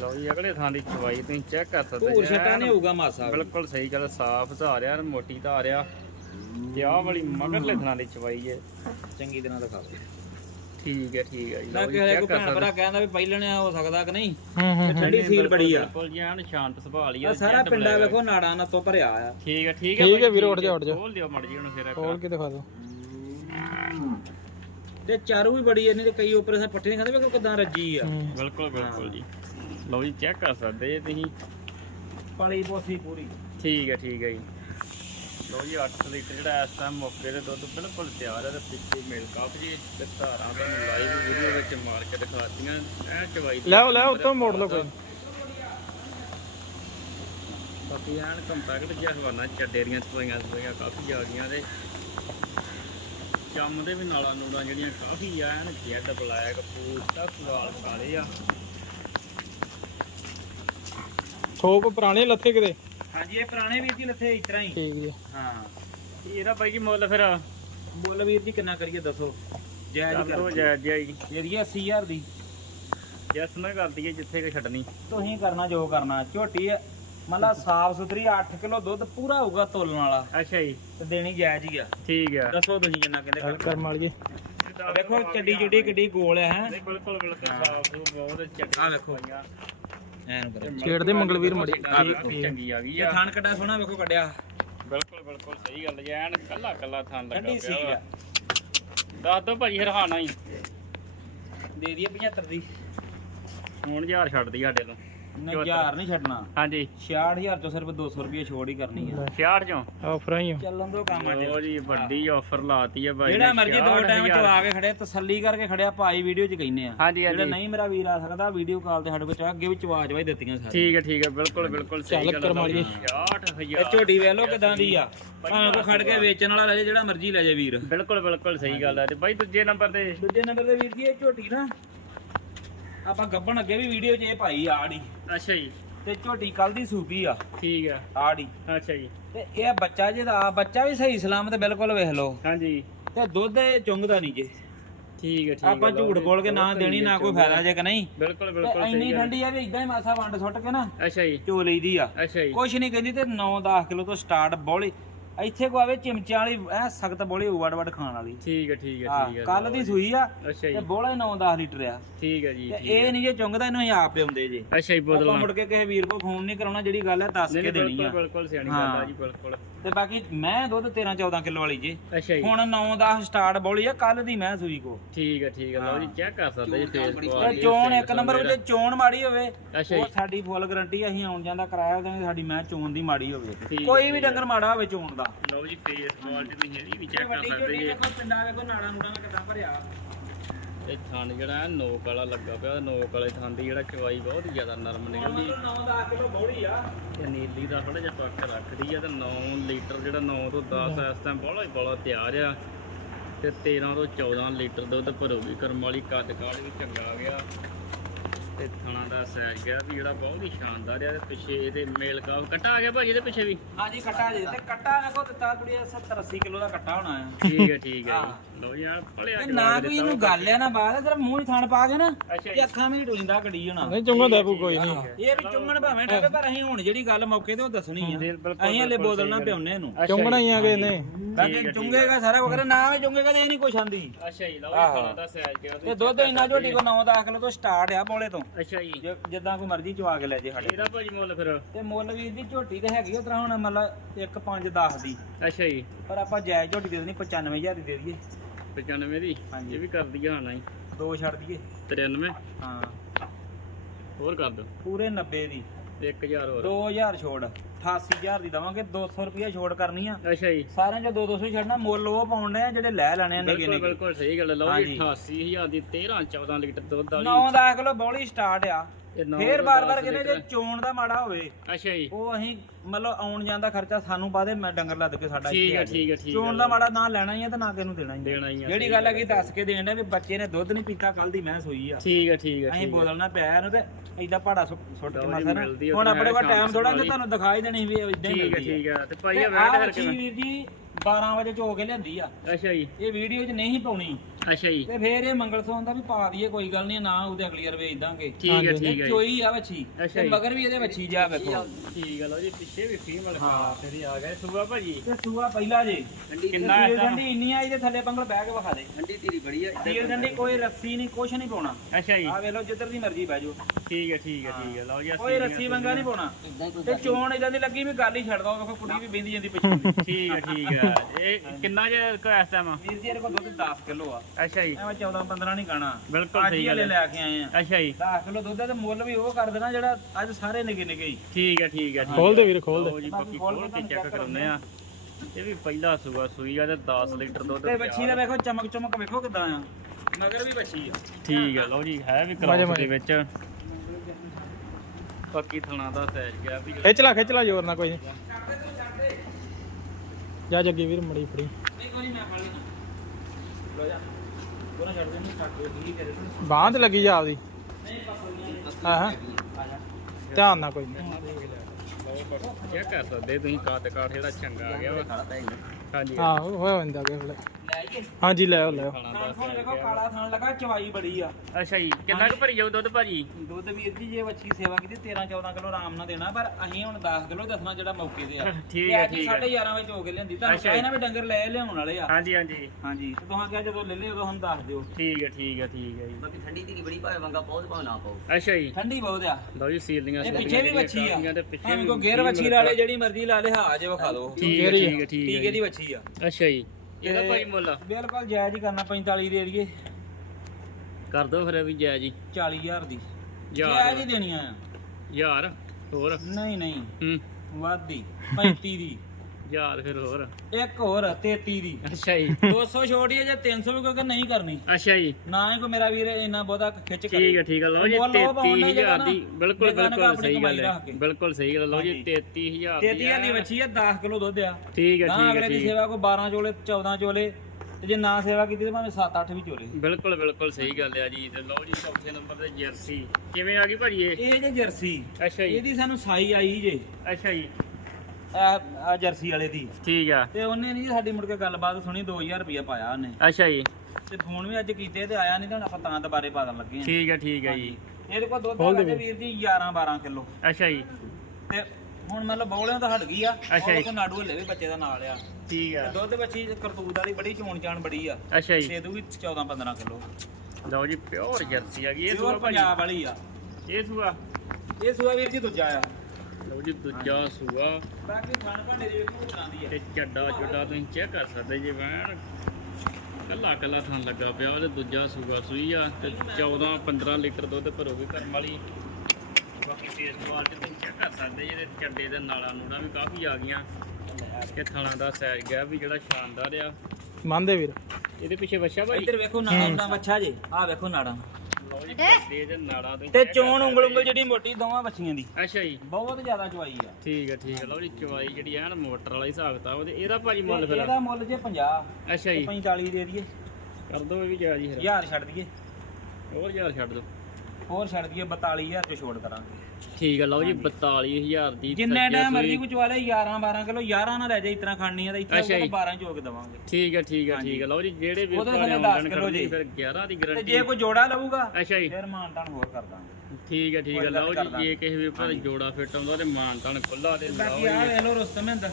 ਲਓ ਜੀ ਅਗਲੇ ਥਾਂ ਦੀ ਚਵਾਈ ਤੁਸੀਂ ਚੈੱਕ ਕਰ ਸਕਦੇ ਜੀ, ਛਟਾ ਨਹੀਂ ਹੋਊਗਾ ਮਾਸਾ। ਬਿਲਕੁਲ ਸਹੀ ਗੱਲ ਸਾਫ਼ ਧਾਰ ਆ ਮੋਟੀ ਧਾਰ ਆ ਤੇ ਆਹ ਵਾਲੀ ਮਗਰਲੇ ਥਾਂ ਦੀ ਚਵਾਈ ਹੈ। ਚੰਗੀ ਤਰ੍ਹਾਂ ਦਿਖਾ ਦੇ ਠੀਕ ਹੈ ਠੀਕ ਹੈ ਜੀ। ਨਾ ਲਓ ਜੀ ਕਿਸੇ ਚੈੱਕ ਕੋ ਕਰ ਭੈਣ ਸਕਦੇ ਭਰਾ ਕਹਿੰਦਾ ਵੀ ਪਹਿਲਣ ਹੋ ਸਕਦਾ ਕਿ ਨਹੀਂ? ਹੂੰ ਹੂੰ ਠੰਡੀ ਬਿਲਕੁਲ- ਬੜੀ ਆ। ਬਿਲਕੁਲ ਜੀ ਐਨ ਸ਼ਾਂਤ ਸੁਭਾਅ ਵਾਲੀ ਆ ਸਾਰਾ ਪਿੰਡਾ। ਵੇਖੋ ਨਾੜਾਂ ਨਾਲ ਤੋਂ ਭਰਿਆ ਆ। ਠੀਕ ਹੈ ਠੀਕ ਹੈ ਠੀਕ ਹੈ ਵੀਰ, ਉੱਠ ਜਾ, ਉੱਠ ਜਾ। ਖੋਲ ਦਿਓ ਮੜ ਜੀ ਹੁਣ ਫਿਰ ਖੋਲ ਕੇ ਦਿਖਾ ਦਿਓ। ਤੇ ਚਾਰੂ ਵੀ ਬੜੀ ਐ ਨਹੀਂ ਤੇ ਕਈ ਉੱਪਰ ਸੇ ਪੱਠੇ ਨਹੀਂ ਖਾਂਦੇ ਵੇਖੋ ਕਿਦਾਂ ਰੱਜੀ ਆ। ਹੂੰ। ਬਿਲਕੁਲ ਬਿਲਕੁਲ ਜੀ। ਲਓ ਜੀ ਚੈੱਕ ਕਰ ਸਕਦੇ ਜੇ ਤੁਸੀਂ। ਪਲੀ ਪੋਸੀ ਪੂਰੀ। ਠੀਕ ਹੈ ਠੀਕ ਹੈ ਜੀ। ਲਓ ਜੀ 8 ਲੀਟਰ ਜਿਹੜਾ ਇਸ ਟਾਈਮ ਮੌਕੇ ਦੇ ਦੁੱਧ ਬਿਲਕੁਲ ਤਿਆਰ ਹੈ ਤੇ ਪਿੱਛੇ ਮਿਲ ਕਾਫ ਜੀ ਤੇ ਧਾਰਾਂ ਤੁਹਾਨੂੰ ਲਾਈਵ ਵੀਡੀਓ ਵਿੱਚ ਮਾਰ ਕੇ ਦਿਖਾਤੀਆਂ। ਐ ਚਵਾਈ ਦੀ ਲੈ ਲੈ ਉੱਤੋਂ ਮੋੜ ਲਓ ਕੋਈ। ਬਾਕੀ ਐਨ ਕੰਪੈਕਟ ਜਿਹਾ ਹਵਾਨਾ ਚੱਡੇਰੀਆਂ ਸਪਾਈਆਂ ਸਪਾਈਆਂ ਕਾਫੀ ਆ ਗਈਆਂ ਤੇ ਚੰਮ ਦੇ ਵੀ ਨਾਲਾਂ ਨੂੜਾਂ ਜਿਹੜੀਆਂ ਕਾਫੀ ਆ ਐਨ ਜੈਡ ਬਲੈਕ ਪੂਰਾ ਸਵਾਲ ਕਾਲੇ ਆ। ਥੋਪ ਪੁਰਾਣੇ ਲੱਥੇ ਕਿਤੇ? ਹਾਂਜੀ ਇਹ ਪੁਰਾਣੇ ਵੀਰ ਜੀ ਲੱਥੇ ਇਸ ਤਰ੍ਹਾਂ ਹੀ। ਠੀਕ ਜੀ। ਹਾਂ। ਇਹਦਾ ਬਾਈ ਜੀ ਮੁੱਲ ਫਿਰ ਬੋਲ ਵੀਰ ਜੀ ਕਿੰਨਾ ਕਰੀਏ ਦੱਸੋ? ਜਾਇਜ਼ ਕਰ ਜਾਇਜ਼ ਜਾਈ ਇਹਦੀ 80000 ਦੀ। ਜੈਸ ਨਾ ਕਰਦੀ ਹੈ ਜਿੱਥੇ ਕਿ ਛੱਡਣੀ। ਤੁਸੀਂ ਕਰਨਾ ਜੋ ਕਰਨਾ। ਝੋਟੀ ਮਤਲਬ ਸਾਫ਼ ਸੁਥਰੀ 8 ਕਿਲੋ ਦੁੱਧ ਪੂਰਾ ਹੋਊਗਾ ਤੋਲਣ ਵਾਲਾ। ਅੱਛਾ ਜੀ। ਤੇ ਦੇਣੀ ਜਾਇਜ਼ ਹੀ ਆ। ਠੀਕ ਆ। ਦੱਸੋ ਤੁਸੀਂ ਕਿੰਨਾ ਕਹਿੰਦੇ ਚੱਲ ਕਰ ਕਰ ਮਾਲੀਏ ਦੇਖੋ ਚੱਡੀ ਚੱਡੀ ਕਿੱਡੀ ਗੋਲ ਹੈ ਹੈ। ਨਹੀਂ ਬਿਲਕੁਲ ਬਿਲਕੁਲ ਸਾਫ਼ ਬਹੁਤ ਚੱਡੀ ਆਹ ਵੇਖੋ। ਐਨ ਕਰੋ ਛੇੜ ਦੇ ਮੰਗਲਵੀਰ ਮੜੀ। ਚੰਗੀ ਆ ਗਈ ਇਹ ਆ ਥਾਨ ਕੱਡਾ ਸੋਹਣਾ ਵੇਖੋ ਕੱਢਿਆ। ਬਿਲਕੁਲ ਬਿਲਕੁਲ ਸਹੀ ਗੱਲ ਜੀ ਐਨ ਕੱਲਾ ਕੱਲਾ ਥਾਂ ਲੱਗਾ ਠੰਡੀ ਸੀ ਪਿਆ ਵਾ। ਦੱਸ ਦੋ ਭਾਜੀ ਹਰਹਾਨਾ ਹੀ ਦੇ ਦਈਏ 75 ਦੀ। ਹੁਣ ਹਜ਼ਾਰ ਛੱਡਦੀ ਸਾਡੇ ਤੋਂ। ਹਜ਼ਾਰ ਨਹੀਂ ਛੱਡਣਾ। ਹਾਂਜੀ। 66000 ਤੋਂ ਸਿਰਫ 200 ਰੁਪਏ ਛੋੜ ਹੀ ਕਰਨੀ ਹੈ 66 ਚੋਂ? ਆਫਰਾਂ ਹੀ ਆ। ਚੱਲਣ ਦੋ ਕੰਮ ਅੱਜ। ਲੋ ਜੀ ਵੱਡੀ ਆਫਰ ਲਾਤੀ ਹੈ ਭਾਈ ਜਿਹੜਾ ਨੇ, ਮਰਜ਼ੀ ਦੋ 66 ਟਾਈਮ। ਚਵਾ ਕੇ ਖੜਿਆ ਤਸੱਲੀ ਕਰਕੇ ਖੜਿਆ ਭਾਈ ਵੀਡੀਓ ਚ ਕਹਿੰਨੇ ਆ। ਹਾਂਜੀ ਜਿਹੜਾ ਹਾਂਜੀ। ਨਹੀਂ ਮੇਰਾ ਵੀਰ ਆ ਸਕਦਾ ਵੀਡੀਓ ਕਾਲ ਤੇ ਸਾਡੇ ਕੋਲ ਅੱਗੇ ਵੀ ਚਵਾ ਚਵਾਈ ਦਿੱਤੀਆਂ ਸਾਰੀਆਂ। ਠੀਕ ਹੈ ਠੀਕ ਹੈ ਬਿਲਕੁਲ ਬਿਲਕੁਲ ਸਹੀ ਚੱਲ ਗੱਲ ਵਾਲੀਏ। 68000 ਇਹ ਝੋਟੀ ਵੇਖ ਲਓ ਕਿਦਾਂ ਦੀ ਆ। ਭਾਵੇਂ ਕੋ ਖੜ ਕੇ ਵੇਚਣ ਵਾਲਾ ਲੈ ਜੇ ਜਿਹੜਾ ਮਰਜ਼ੀ ਲੈ ਜੇ ਵੀਰ। ਬਿਲਕੁਲ ਬਿਲਕੁਲ ਸਹੀ ਗੱਲ ਹੈ ਤੇ ਭਾਈ ਦੂਜੇ ਨੰਬਰ ਤੇ। ਦੂਜੇ ਨੰਬਰ ਤੇ ਵੀਰ ਜੀ ਇਹ ਝੋਟੀ ਨਾ ਆਪਾਂ ਗੱਬਣ ਅੱਗੇ ਵੀ ਵੀਡੀਓ 'ਚ ਇਹ ਭਾਈ ਆੜੀ। ਅੱਛਾ ਜੀ। ਤੇ ਝੋਟੀ ਕੱਲ ਦੀ ਸੂਪੀ ਆ। ਠੀਕ ਹੈ ਆੜੀ। ਅੱਛਾ ਜੀ। ਤੇ ਇਹ ਬੱਚਾ ਜਿਹਦਾ ਬੱਚਾ ਵੀ ਸਹੀ ਸਲਾਮਤ ਬਿਲਕੁਲ ਵੇਖ ਲਓ। ਹਾਂਜੀ। ਤੇ ਦੁੱਧ ਇਹ ਚੁੰਗਦਾ ਨਹੀਂ ਜੇ। ਠੀਕ ਹੈ ਠੀਕ ਆਪਾਂ ਝੂਠ ਬੋਲ ਕੇ ਨਾ ਦੇਣੀ ਨਾ ਕੋਈ ਫਾਇਦਾ ਜੇ ਕਿ ਨਹੀਂ। ਬਿਲਕੁਲ ਬਿਲਕੁਲ ਇੰਨੀ ਸਹੀ ਗੱਲ ਠੰਡੀ ਆ ਵੀ ਇਦਾਂ ਹੀ ਮਾਸਾ ਵੰਡ ਸੁੱਟ ਕੇ ਨਾ ਅੱਛਾ ਜੀ। ਚੋ ਲਈਦੀ ਆ। ਅੱਛਾ ਜੀ। ਕੁਛ ਨਹੀਂ ਕਹਿੰਦੀ ਤੇ 9-10 ਕਿਲੋ ਤੋਂ ਸਟਾਰਟ ਬੋਲੀ। ਇੱਥੇ ਕੋ ਆਵੇ ਚਿਮਚਿਆਂ ਵਾਲੀ ਐ ਸਖਤ ਬੋਲੀ ਵੜ ਵੜ ਖਾਣ ਵਾਲੀ। ਠੀਕ ਹੈ ਠੀਕ ਹੈ ਠੀਕ ਹੈ। ਕੱਲ ਦੀ ਸੂਈ ਆ ਅੱਛਾ ਤੇ ਬੋਲਾ ਹੀ 9-10 ਲੀਟਰ ਆ। ਠੀਕ ਹੈ ਜੀ ਤੇ ਇਹ ਨਹੀਂ ਜੇ ਚੁੰਗਦਾ ਇਹਨੂੰ ਅਸੀਂ ਆਪ ਪਿਉਂਦੇ ਜੇ। ਅੱਛਾ ਜੀ ਬੋਤਲਾਂ ਮੁੜ ਕੇ ਕਿਸੇ ਵੀਰ ਕੋ ਫੋਨ ਨਹੀਂ ਕਰਾਉਣਾ ਜਿਹੜੀ ਗੱਲ ਹੈ ਦੱਸ ਕੇ ਦੇਣੀ ਬਿਲਕੁਲ ਆ। ਬਿਲਕੁਲ ਸਿਆਣੀ ਹਾਂ। ਗੱਲ ਆ ਜੀ ਬਿਲਕੁਲ। ਤੇ ਬਾਕੀ ਮੈਂ ਦੁੱਧ 13-14 ਕਿਲੋ ਵਾਲੀ ਜੇ। ਅੱਛਾ ਜੀ। ਹੁਣ 9-10 ਸਟਾਰਟ ਬੋਲੀ ਆ ਕੱਲ ਦੀ ਮੈਂ ਸੂਈ ਕੋ। ਠੀਕ ਹੈ ਠੀਕ ਹੈ। ਲਓ ਜੀ। ਚੈੱਕ ਕਰ ਸਕਦੇ ਜੀ ਫੇਸ ਤੇ ਚੋਣ ਇੱਕ ਨੰਬਰ ਵਿੱਚ ਚੋਣ ਮਾੜੀ ਹੋਵੇ ਅੱਛਾ ਉਹ ਸਾਡੀ ਫੁੱਲ ਗਾਰੰਟੀ ਅਸੀਂ ਆਉਣ ਜਾਂਦਾ ਕਿਰਾਇਆ ਦੇਵਾਂਗੇ ਸਾਡੀ ਮੈਂ ਚੋਣ ਦੀ ਮਾੜੀ ਹੋਵੇ। ਕੋਈ ਵੀ ਡੰਗਰ ਮਾੜਾ ਹੋਵੇ ਚੋਣ ਦਾ। ਲਓ ਜੀ ਫੇਸ ਕੁਆਲਿਟੀ ਤੁਸੀਂ ਇਹਦੀ ਵੀ ਚੈੱਕ ਕਰ ਸਕਦੇ ਜੀ। ਦੇਖੋ ਪਿੰਡਾਂ ਵੇਖੋ ਨਾੜਾ ਨੂੜਾ ਨਾਲ ਕਿਦਾਂ ਭਰਿਆ। ਇਹ ਥਣ ਜਿਹੜਾ ਹੈ ਨੋਕ ਵਾਲਾ ਲੱਗਾ ਪਿਆ। ਨੋਕ ਵਾਲੇ ਥਣ ਦੀ ਜਿਹੜਾ ਚਵਾਈ ਬਹੁਤ ਹੀ ਜ਼ਿਆਦਾ ਨਰਮ ਨਿਕਲਦੀ 9-10 ਕਿਲੋ ਬੋਲੀ ਆ। ਤੇ ਨੀਲੀ ਦਾ ਥੋੜਾ ਜਿਹਾ ਫ਼ਰਕ ਰੱਖਦੀ ਆ ਤੇ 9 ਲੀਟਰ ਜਿਹੜਾ 9 ਤੋਂ 10 ਇਸ ਟਾਈਮ ਬੜਾ ਹੀ ਬੜਾ ਤਿਆਰ ਆ। ਤੇ 13 ਤੋਂ 14 ਲੀਟਰ ਦੁੱਧ ਭਰੂਗੀ। ਕਰਮ ਵਾਲੀ ਕੱਦ ਕਾੜ ਵੀ ਚੰਗਾ ਆ ਗਿਆ। ਤੇ ਥਣਾ ਦਾ ਸਾਈਜ਼ ਗਿਆ ਵੀ ਜਿਹੜਾ ਬਹੁਤ ਹੀ ਸ਼ਾਨਦਾਰ ਆ ਤੇ ਪਿੱਛੇ ਇਹਦੇ ਮੇਲ ਕਾਫ ਕੱਟਾ ਆ ਗਿਆ ਭਾਜੀ ਇਹਦੇ ਪਿੱਛੇ ਵੀ? ਹਾਂਜੀ ਕੱਟਾ ਜੇ। ਤੇ ਕੱਟਾ ਵੇਖੋ ਦਿੱਤਾ ਕੁੜੀਆ 70 80 ਕਿਲੋ ਦਾ ਕੱਟਾ ਹੋਣਾ ਹੈ ਠੀਕ ਹੈ ਠੀਕ ਹੈ ਜੀ। ਲਓ ਯਾਰ ਭਲਿਆ ਤੇ ਨਾ ਕੋਈ ਇਹਨੂੰ ਗੱਲ ਆ ਨਾ ਬਾਅਦ ਸਿਰਫ ਮੂੰਹ ਹੀ ਥਣ ਪਾ ਕੇ ਨਾ ਇਹ ਅੱਖਾਂ ਵੀ ਟੁੰਦਾ ਕੜੀ ਹੋਣਾ। ਨਹੀਂ ਚੁੰਗਾ ਦਾ ਕੋਈ ਨਹੀਂ। ਇਹ ਵੀ ਚੁੰਗਣ ਭਾਵੇਂ ਠੱਗੇ ਪਰ ਅਸੀਂ ਹੁਣ ਜਿਹੜੀ ਗੱਲ ਮੌਕੇ ਤੇ ਉਹ ਦੱਸਣੀ ਆ। ਅਸੀਂ ਹਲੇ ਬੋਤਲ ਨਾ ਪਿਉਨੇ ਇਹਨੂੰ। ਚੁੰਗਣਾ ਹੀ ਆ ਗਏ ਨੇ ਬਾਕੀ ਚੁੰਗੇਗਾ ਸਾਰਾ ਵਗੈਰਾ ਨਾ ਵੀ ਚੁੰਗੇਗਾ ਤੇ ਇਹ ਨਹੀਂ ਕੁਛ ਆਂਦੀ। ਅੱਛਾ ਜੀ ਲਓ ਆਹੋ। ਥਣਾ ਦਾ ਸਾਈਜ਼ ਗਿਆ ਤੇ ਦੁੱਧ ਇੰਨਾ ਝੋਟੀ ਕੋ 9-10 ਕਿਲੋ ਤੋਂ ਸਟਾਰਟ ਆ ਬੋਲੇ ਤੋਂ। ਅੱਛਾ ਜੀ। ਜੇ- ਜਿੱਦਾਂ ਕੋਈ ਮਰਜ਼ੀ ਚਵਾ ਕੇ ਲੈ ਜੇ ਸਾਡੇ ਇਹਦਾ ਭਾਜੀ ਮੁੱਲ ਫਿਰ? ਤੇ ਮੁੱਲ ਵੀਰ ਦੀ ਝੋਟੀ ਤੇ ਹੈਗੀ ਉਹ ਤਰ੍ਹਾਂ ਹੁਣ ਮਤਲਬ 1 5 10 ਦੀ। ਅੱਛਾ ਜੀ। ਪਰ ਆਪਾਂ ਜਾਇਜ਼ ਝੋਟੀ ਦੇ ਦੇਣੀ 95000 ਦੀ ਦੇ ਦਈਏ। 95 ਦੀ? ਹਾਂਜੀ। ਇਹ ਵੀ ਕਰ ਦਈਏ ਹਾਂ ਨਹੀਂ ਦੋ ਛੱਡ ਦਈਏ। 93 ਹਾਂ। ਹੋਰ ਕਰ ਦਿਓ। ਪੂਰੇ 90 ਦੀ। 1000 ਹੋਰ। 2000 ਛੋੜ। 88000 ਦੀ ਦਵਾਂਗੇ 200 ਰੁਪਏ ਛੋੜ ਕਰਨੀ ਆ। ਅੱਛਾ ਜੀ। ਸਾਰਿਆਂ ਚ 2 200 ਛੱਡਣਾ ਮੁੱਲ ਉਹ ਪਾਉਣੇ ਆ ਜਿਹੜੇ ਲੈ ਲੈਣੇ ਆ ਨਿੱਕੇ ਬਿਲਕੁਲ ਨਿੱਕੇ ਬਿਲਕੁਲ ਸਹੀ ਗੱਲ ਹੈ ਲਓ ਜੀ ਹਾਂਜੀ। 88000 ਦੀ 13 14 ਲੀਟਰ ਦੁੱਧ ਵਾਲੀ 9-10 ਕਿਲੋ ਬੋਲੀ ਸਟਾਰਟ ਆ। ਫੇਰ ਬਾਰ-ਬਾਰ ਕਹਿੰਦੇ ਜੇ। ਚੋਣ ਦਾ ਮਾੜਾ ਹੋਵੇ ਅੱਛਾ ਜੀ। ਉਹ ਅਸੀਂ ਮਤਲਬ ਆਉਣ ਜਾਣ ਦਾ ਖਰਚਾ ਸਾਨੂੰ ਪਾਦੇ ਮੈਂ ਡੰਗਰ ਲੱਦ ਕੇ ਸਾਡਾ ਠੀਕ ਹੈ ਆ। ਠੀਕ ਹੈ ਠੀਕ ਚੋਣ ਹੈ ਦਾ ਮਾੜਾ ਨਾ ਲੈਣਾ ਹੀ ਆ ਤੇ ਨਾ ਕਿਹਨੂੰ ਦੇਣਾ ਹੀ ਆ। ਦੇਣਾ ਹੀ ਆ ਜਿਹੜੀ ਗੱਲ ਹੈਗੀ ਦੱਸ ਕੇ ਦੇਣ ਦੇ ਵੀ ਬੱਚੇ ਨੇ ਦੁੱਧ ਨਹੀਂ ਪੀਤਾ ਕੱਲ ਦੀ ਮੈਂ ਸੋਈ ਆ। ਠੀਕ ਹੈ ਠੀਕ ਹੈ ਅਸੀਂ ਹੈ। ਬੋਲਣਾ ਪਿਆ ਇਹਨੂੰ ਤੇ ਏਦਾਂ ਪਹਾੜਾ ਸੁੱਟ ਕੇ ਮਾਸਾ ਨਾ। ਆ ਹੁਣ ਆਪਣੇ ਕੋਲ ਟਾਈਮ ਥੋੜਾ। ਜਿਹਾ ਤੁਹਾਨੂੰ ਦਿਖਾਈ ਦੇਣੀ ਵੀ ਇਦਾਂ ਹੀ ਠੀਕ ਹੈ ਠੀਕ ਹੈ। ਤੇ ਭਾਈ ਆਹ ਵੈਟ ਕਰਕੇ ਵੀਰ ਜੀ 12 ਵਜੇ ਚੋ ਕੇ ਲਿਆਂਦੀ ਆ। ਅੱਛਾ ਜੀ। ਇਹ ਵੀਡੀਓ 'ਚ ਨਹੀਂ ਪਾਉਣੀ। ਅੱਛਾ ਜੀ। ਤੇ ਫੇਰ ਇਹ ਮੰਗਲ ਸੌਣ ਦਾ ਵੀ ਪਾ ਦਈਏ ਕੋਈ ਗੱਲ ਨਹੀਂ ਨਾ ਉਹਦੇ ਅਗਲੀ ਵਾਰ ਵੇਚ ਦਾਂਗੇ। ਠੀਕ ਹੈ। ਠੀਕ ਹੈ। ਚੋਈ ਆ ਵੱਛੀ। ਅੱਛਾ ਤੇ ਜੀ। ਮਗਰ ਵੀ ਇਹਦੇ ਵੱਛੀ ਜਾ ਵੇਖੋ। ਠੀਕ ਹੈ ਲਓ ਜੀ ਪਿੱਛੇ ਵੀ ਫੀਮੇਲ ਫਿਰ ਹੀ। ਆ ਗਏ ਸੁਬਾ ਭਾਜੀ। ਤੇ ਸੂਆ ਪਹਿਲਾ ਜੇ। ਕਿੰਨਾ ਤੀਰ ਹੈ ਠੰਡੀ ਇੰਨੀ ਆ ਇਹਦੇ ਥੱਲੇ ਪੰਗਲ ਬਹਿ ਕੇ ਵਿਖਾ ਦੇ। ਠੰਡੀ ਧੀਰੀ ਬੜੀ ਆ ਤੀਰ ਠੰਡੀ ਕੋਈ ਰੱਸੀ ਨਹੀਂ ਕੁਛ ਨਹੀਂ ਪਾਉਣਾ। ਅੱਛਾ ਜੀ। ਆ ਵੇਖ ਲਓ ਜਿੱਧਰ ਦੀ ਮਰਜ਼ੀ ਬਹਿ ਜਾਓ। ਠੀਕ ਹੈ ਠੀਕ ਹੈ ਠੀਕ ਹੈ। ਲਓ ਜੀ ਕੋਈ ਰੱਸੀ ਵੰਗਾ ਨਹੀਂ ਪਾਉਣਾ। ਹੀ ਤੇ ਚੋਣ ਇਦਾਂ ਦੀ ਲੱਗੀ ਵੀ ਗੱਲ ਹੀ ਛੱਡ ਦੋ ਵੇਖੋ ਕੁੜੀ ਵੀ ਬਿੰਦੀ ਜਾਂਦੀ ਪਿੱਛੇ ਦੀ। ਠੀਕ ਹੈ ਠੀਕ ਹੈ। ਇਹ ਕਿੰਨਾ ਜੇ ਇਸ ਟਾਈਮ ਵੀਰ ਜੀ ਇਹਦੇ ਕੋਲ ਦੁੱਧ 10 ਕਿਲੋ ਆ। ਅੱਛਾ ਜੀ। ਐਵੇਂ 14 15 ਨਹੀਂ ਖਾਣਾ। ਬਿਲਕੁਲ ਅੱਜ ਹੀ ਸਹੀ ਗੱਲ ਹਲੇ ਹੈ। ਲੈ ਕੇ ਆਏ ਆ। ਅੱਛਾ ਜੀ। 10 ਕਿਲੋ ਦੁੱਧ ਆ ਤੇ ਮੁੱਲ ਵੀ ਉਹ ਕਰ ਦੇਣਾ ਜਿਹੜਾ ਅੱਜ ਸਾਰੇ ਨਿੱਕੇ ਨਿੱਕੇ ਹੀ। ਠੀਕ ਹੈ ਠੀਕ ਹੈ ਖੋਲ ਦੇ ਵੀਰ ਖੋਲ ਲਓ ਦੇ ਜੀ ਬਾਕੀ ਖੋਲ ਕੇ ਚੈੱਕ ਕਰਾਉਂਦੇ ਆ ਇਹ ਵੀ ਪਹਿਲਾ ਸੂਆ ਸੂਈ ਆ ਤੇ 10 ਲੀਟਰ ਦੁੱਧ ਤੇ ਬੱਚੀ ਦਾ ਵੇਖੋ ਚਮਕ ਚਮਕ ਵੇਖੋ ਕਿਦਾਂ ਆ। ਮਗਰ ਵੀ ਬੱਚੀ ਆ। ਠੀਕ ਹੈ ਲਓ ਜੀ ਹੈ ਵੀ ਕਰਾਸ ਦੇ। ਵਿੱਚ। ਬਾਕੀ ਥਣਾ ਦਾ ਸਾਈਜ਼ ਗਿਆ ਵੀ ਖਿੱਚ ਲਾ ਖਿੱਚ ਲਾ ਜ਼ੋਰ ਨਾ ਕੋਈ। ਜਾ ਜੱਗੀ ਵੀਰ ਮੜੀ ਫੜੀ। ਨਹੀਂ ਕੋਈ ਮੈਂ ਫੜ ਲੋ ਜਾ। ਛੱਡ ਦੇ ਦੇ ਬਾਂਹ ਤੇ ਲੱਗੀ ਜਾ ਆਪਦੀ। ਪਸੰਦ ਧਿਆਨ ਨਾਲ ਕੋਈ। ਚੈੱਕ ਕਰ ਸਕਦੇ ਤੁਸੀਂ ਕਾਟ ਕਾਟ ਜਿਹੜਾ ਚੰਗਾ ਆ ਗਿਆ ਵਾ। ਹਾਂਜੀ ਆਹੋ ਹੋਇਆ ਹੁੰਦਾ ਕਿ ਲੈ ਕੇ ਹਾਂਜੀ ਲੈ ਆਓ ਲੈ ਆਓ। ਖਾਣਾ ਥਣ ਦੱਸ ਥਣ ਦੇਖੋ ਕਾਲਾ ਥਣ ਲਗਾ ਚਵਾਈ ਬੜੀ ਆ। ਅੱਛਾ ਜੀ ਕਿੰਨਾ ਕੁ ਭਰੀ ਜਾਊ ਦੁੱਧ ਭਾਜੀ? ਦੁੱਧ ਵੀਰ ਜੀ ਜੇ ਵੱਛੀ ਸੇਵਾ ਕੀਤੀ 13 14 ਕਿਲੋ ਆਰਾਮ ਨਾਲ ਦੇਣਾ ਪਰ ਅਸੀਂ ਹੁਣ 10 ਕਿਲੋ ਦੱਸਣਾ ਜਿਹੜਾ ਮੌਕੇ ਤੇ ਆ। ਠੀਕ ਹੈ ਠੀਕ ਹੈ 11:30 ਵਜੇ ਹੋ ਕੇ ਲਿਆਂਦੀ ਤੁਹਾਨੂੰ ਅੱਛਾ ਜੀ। ਵੀ ਡੰਗਰ ਲੈ ਲਿਆਉਣ ਵਾਲੇ ਆ। ਹਾਂਜੀ ਹਾਂਜੀ। ਹਾਂਜੀ ਤੇ ਤੁਸੀਂ ਕਿਹਾ ਜਦੋਂ ਲੈ ਲਿਓ ਉਦੋਂ ਹੁਣ ਦੱਸ ਦਿਓ। ਠੀਕ ਹੈ ਠੀਕ ਹੈ ਠੀਕ ਹੈ ਜੀ। ਬਾਕੀ ਠੰਡੀ ਦੀ ਬੜੀ ਭਾਵੇਂ ਮੰਗਾ ਬਹੁਤ ਭਾਵੇਂ ਨਾ ਪਾਓ। ਅੱਛਾ ਜੀ। ਠੰਡੀ ਬਹੁਤ ਆ। ਲਓ ਜੀ ਸੀਲ ਦੀਆਂ ਇਹ ਸੂਲੀਆਂ ਪਿੱਛੇ ਵੀ ਵੱਛੀ ਆ। ਤੇ ਪਿੱਛੇ ਭਾਵੇਂ ਵੀ ਕੋ ਗੇਰ ਵੱਛੀ ਲਾ ਲੇ ਜਿਹੜੀ ਮਰਜ਼ੀ ਲਾ ਲੇ ਹਾਜ ਵਿਖਾ ਦਿਓ ਠੀਕ ਹੈ। ਠੀਕ ਹੈ ਠੀਕ ਟੀਕੇ ਹੈ ਦੀ ਵੱਛੀ ਆ। ਜੀ। ਅੱਛਾ ਜੀ। ਇਹਦਾ ਭਾਈ ਮੁੱਲ। ਬਿਲਕੁਲ ਜਾਇਜ਼ ਹੀ ਕਰਨਾ 45 ਦੇ ਏਰੀਏ ਕਰ ਦੋ ਫਿਰ ਵੀ ਜੈ ਜੀ 40000 ਦੀ। ਯਾਰ। ਜਾਇਜ਼ ਹੀ ਦੇਣੀਆਂ ਆ। ਯਾਰ ਹੋਰ। ਨਹੀਂ ਨਹੀਂ। ਹੂੰ। ਵਾਦੀ 35 ਦੀ। ਯਾਰ ਫਿਰ ਹੋਰ। ਇੱਕ ਹੋਰ 33 ਦੀ। ਅੱਛਾ ਜੀ। 200 ਛੋਟੀ ਹੈ ਜੇ 300 ਵੀ ਕੋਈ ਨਹੀਂ ਕਰਨੀ। ਅੱਛਾ ਜੀ। ਨਾ ਹੀ ਕੋਈ ਮੇਰਾ ਵੀਰ ਇੰਨਾ ਬਹੁਤਾ ਖਿੱਚ ਕਰੇ। ਠੀਕ ਹੈ ਠੀਕ ਹੈ। ਲਓ ਜੀ ਮੁੱਲ ਉਹ ਪਾਉਣ ਨਾਲ 33000 ਦੀ। ਬਿਲਕੁਲ ਬਿਲਕੁਲ ਸਹੀ ਗੱਲ ਹੈ। ਬਿਲਕੁਲ ਸਹੀ ਗੱਲ। ਲਓ ਜੀ ਹਾਂਜੀ। 33000 33 ਦੀ ਵੱਛੀ ਹੈ 10 ਕਿਲੋ ਦੁੱਧ ਆ। ਠੀਕ ਹੈ ਠੀਕ ਹੈ ਅਗਲੇ ਦੀ ਸੇਵਾ ਕੋ 12 ਚੋਲੇ 14 ਚੋਲੇ ਤੇ ਜੇ ਨਾ ਸੇਵਾ ਕੀਤੀ ਤੇ ਭਾਵੇਂ 7-8 ਵੀ ਚੋਲੇ। ਬਿਲਕੁਲ ਬਿਲਕੁਲ ਸਹੀ ਗੱਲ ਹੈ ਜੀ। ਤੇ ਲਓ ਜੀ ਚੌਥੇ ਨੰਬਰ ਤੇ ਜਰਸੀ। ਕਿਵੇਂ ਆ ਗਈ ਭਾਜੀ ਇਹ? ਇਹ ਜੇ ਜਰਸੀ ਅੱਛਾ ਜੀ। ਇਹਦੀ ਸਾਨੂੰ ਸਾਈ ਆਈ ਜੇ। ਅੱਛਾ ਜੀ। ਆ ਆ ਜਰਸੀ ਵਾਲੇ ਦੀ। ਠੀਕ ਆ। ਤੇ ਉਹਨੇ ਨਹੀਂ ਸਾਡੀ ਮੁੜ ਕੇ ਗੱਲਬਾਤ ਸੁਣੀ 2000 ਰੁਪਇਆ ਪਾਇਆ ਉਹਨੇ। ਅੱਛਾ ਜੀ। ਤੇ ਫੋਨ ਵੀ ਅੱਜ ਕੀਤੇ ਤੇ ਆਇਆ ਨਹੀਂ ਤਾਂ ਆਪਾਂ ਤਾਂ ਦੁਬਾਰੇ ਪਾਣ ਲੱਗੇ ਆ। ਠੀਕ ਹੈ ਠੀਕ ਹੈ ਜੀ। ਇਹਦੇ ਕੋਲ ਦੁੱਧ ਤੇ ਵੀਰ। ਜੀ 11 12 ਕਿਲੋ। ਅੱਛਾ ਜੀ। ਤੇ ਹੁਣ ਮਤਲਬ ਬੌਲਿਆਂ ਤਾਂ ਹਟ ਗਈ ਆ। ਅੱਛਾ ਜੀ। ਉਹ ਨਾੜੂ ਹਲੇ ਵੀ ਬੱਚੇ ਦਾ ਨਾਲ ਆ। ਠੀਕ ਆ। ਦੁੱਧ ਬੱਚੀ ਕਰਤੂਤ ਵਾਲੀ ਬੜੀ ਚੋਣ ਚਾਣ ਬੜੀ ਆ। ਅੱਛਾ ਜੀ। ਦੇ ਦੂਗੀ 14 15 ਕਿਲੋ। ਲਓ ਜੀ ਪਿਓਰ ਜਰਸੀ ਆ ਗਈ। ਇਹ ਸੂਆ ਪੰਜਾਬ ਵਾਲੀ ਆ। ਇਹ ਸੂਆ। ਇਹ ਸੂਆ ਵੀਰ ਜੀ ਦੂਜਾ ਆ। ਲਓ ਜੀ ਦੂਜਾ ਸੂਆ? ਬਾਕੀ ਖਾਣ ਭਾਂਡੇ ਦੀ ਵੇਖੋ ਤਰ੍ਹਾਂ ਦੀ ਆ। ਤੇ ਚੱਡਾ ਚੁੱਡਾ ਤੁਸੀਂ ਚੈੱਕ ਕਰ ਸਕਦੇ ਜੇ ਵੈਣ ਕੱਲਾ ਕੱਲਾ ਥਾਂ ਲੱਗਾ ਪਿਆ ਉਹਦੇ ਦੂਜਾ ਸੂਆ ਸੂਈ ਆ ਤੇ 14 15 ਲੀਟਰ ਦੁੱਧ ਭਰੋਗੇ ਕਰਮ ਵਾਲੀ। ਬਾਕੀ ਫੇਸ ਕੁਆਲਿਟੀ ਤੁਸੀਂ ਚੈੱਕ ਕਰ ਸਕਦੇ ਜਿਹਦੇ ਚੱਡੇ ਦੇ ਨਾਲਾਂ ਨੂੜਾਂ ਵੀ ਕਾਫੀ ਆ ਗਈਆਂ। ਤੇ ਥਲਾਂ ਦਾ ਸਾਈਜ਼ ਗਿਆ ਵੀ ਜਿਹੜਾ ਸ਼ਾਨਦਾਰ ਆ। ਮੰਨਦੇ ਵੀਰ। ਇਹਦੇ ਪਿੱਛੇ ਵੱਛਾ ਭਾਈ ਇੱਧਰ ਵੇਖੋ ਨਾੜਾਂ ਦਾ ਬੱਚਾ ਜੇ ਆਹ ਵੇਖੋ ਨਾੜਾਂ। ਤੇ ਚੋਣ ਉਂਗਲ ਉਂਗਲ ਜਿਹੜੀ ਮੋਟੀ ਦੋਵਾਂ ਬੱਚੀਆਂ ਦੀ। ਅੱਛਾ ਜੀ। ਬਹੁਤ ਜ਼ਿਆਦਾ ਚਵਾਈ ਆ। ਠੀਕ ਹੈ ਠੀਕ ਹੈ ਲਓ ਜੀ ਚਵਾਈ ਜਿਹੜੀ ਐਨ ਮੋਟਰ ਵਾਲਾ ਹਿਸਾਬ ਕਿਤਾਬ ਉਹਦੇ ਇਹਦਾ ਭਾਜੀ ਮੁੱਲ ਫਿਰ? ਇਹਦਾ ਮੁੱਲ ਜੇ 50 ਅੱਛਾ ਜੀ। 45 ਦੇ ਦਈਏ। ਕਰ ਦੋ ਇਹ ਵੀ ਜਾ ਜੀ ਫਿਰ। ਹਜ਼ਾਰ ਛੱਡ ਦਈਏ। ਹੋਰ ਯਾਰ ਛੱਡ ਦੋ। ਹੋਰ ਛੱਡ ਦਈਏ 42000 ਚ ਛੋੜ ਕਰਾਂਗੇ ਠੀਕ ਹੈ ਲਓ ਜੀ 42000 ਦੀ ਜਿੰਨੇ ਸੱਜੇ ਟਾਈਮ ਸੂਈ। ਮਰਜ਼ੀ ਕੁ ਚਵਾ ਲੈ 11 12 ਕਿਲੋ 11 ਨਾ ਲੈ ਜਾ ਇਤਨਾ ਖਾਣੀ ਆ ਤਾਂ ਅੱਛਾ ਜੀ। 12 ਚੋਕ ਦਵਾਂਗੇ ਠੀਕ ਹੈ ਠੀਕ ਹੈ ਹਾਂਜੀ। ਠੀਕ ਹੈ ਲਓ ਜੀ ਜਿਹੜੇ ਵੀ ਉਹਦੇ ਥੱਲੇ ਨੇ 10 online ਕਿਲੋ ਜੀ। ਫਿਰ 11 ਦੀ ਤੇ ਗਾਰੰਟੀ ਜੇ ਕੋਈ ਜੋੜਾ ਲਊਗਾ ਅੱਛਾ ਜੀ ਫਿਰ ਮਾਨਤਾਨ ਹੋਰ ਕਰ ਦਾਂਗੇ ਠੀਕ ਹੈ ਠੀਕ ਕੋਈ ਗੱਲ ਲਓ ਜੀ। ਜੇ ਕਿਸੇ ਵੀ ਭਰਾ ਜੋੜਾ ਫਿੱਟ ਆਉਂਦਾ ਤੇ ਮਾਨ ਤਾਨ ਖੁੱਲਾ ਤੇ ਲਓ ਬਾਕੀ ਆ ਜੀ ਵੇਖ ਲੋ ਰੁਸਤਮ ਹੁੰਦਾ